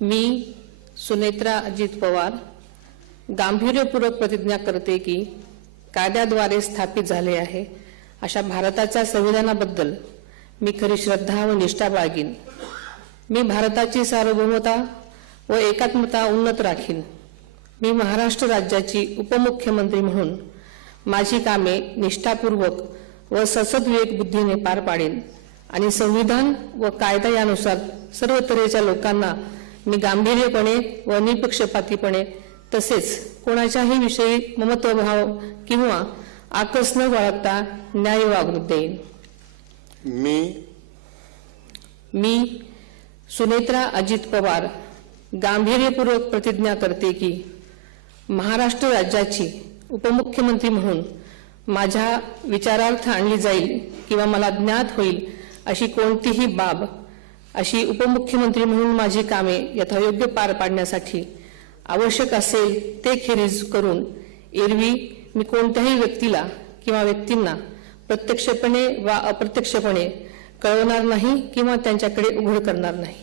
मी सुनेत्रा अजित पवार गांभीर्यपूर्वक प्रतिज्ञा करते की कायद्याद्वारे स्थापित झाले आहे अशा भारताच्या संविधानाबद्दल मी खरी श्रद्धा व निष्ठा बाळगीन। मी भारताची सार्वभौमता व एकात्मता उन्नत राखीन। मी महाराष्ट्र राज्याची उपमुख्यमंत्री म्हणून माझी कामे निष्ठापूर्वक व ससद्विवेक बुद्धीने पार पाडेन आणि संविधान व कायदा यानुसार सर्व तऱ्हेच्या लोकांना मी गांभीर्यपणे व निपक्षपातीपणे तसेच कोणाच्याही विषयी ममत्वभाव किंवा आकस न बाळगता न्याय वागणूक देईन। मी सुनेत्रा अजित पवार गांभीर्यपूर्वक प्रतिज्ञा करते की महाराष्ट्र राज्याची उपमुख्यमंत्री म्हणून माझ्या विचारार्थ आणली जाईल किंवा मला ज्ञात होईल अशी कोणतीही बाब अशी उपमुख्यमंत्री म्हणून माझी कामे यथायोग्य पार पाडण्यासाठी आवश्यक असेल ते खेरीज करून एरवी मी कोणत्याही व्यक्तीला किंवा व्यक्तींना प्रत्यक्षपणे वा अप्रत्यक्षपणे कळवणार नाही किंवा त्यांच्याकडे उघड करणार नाही।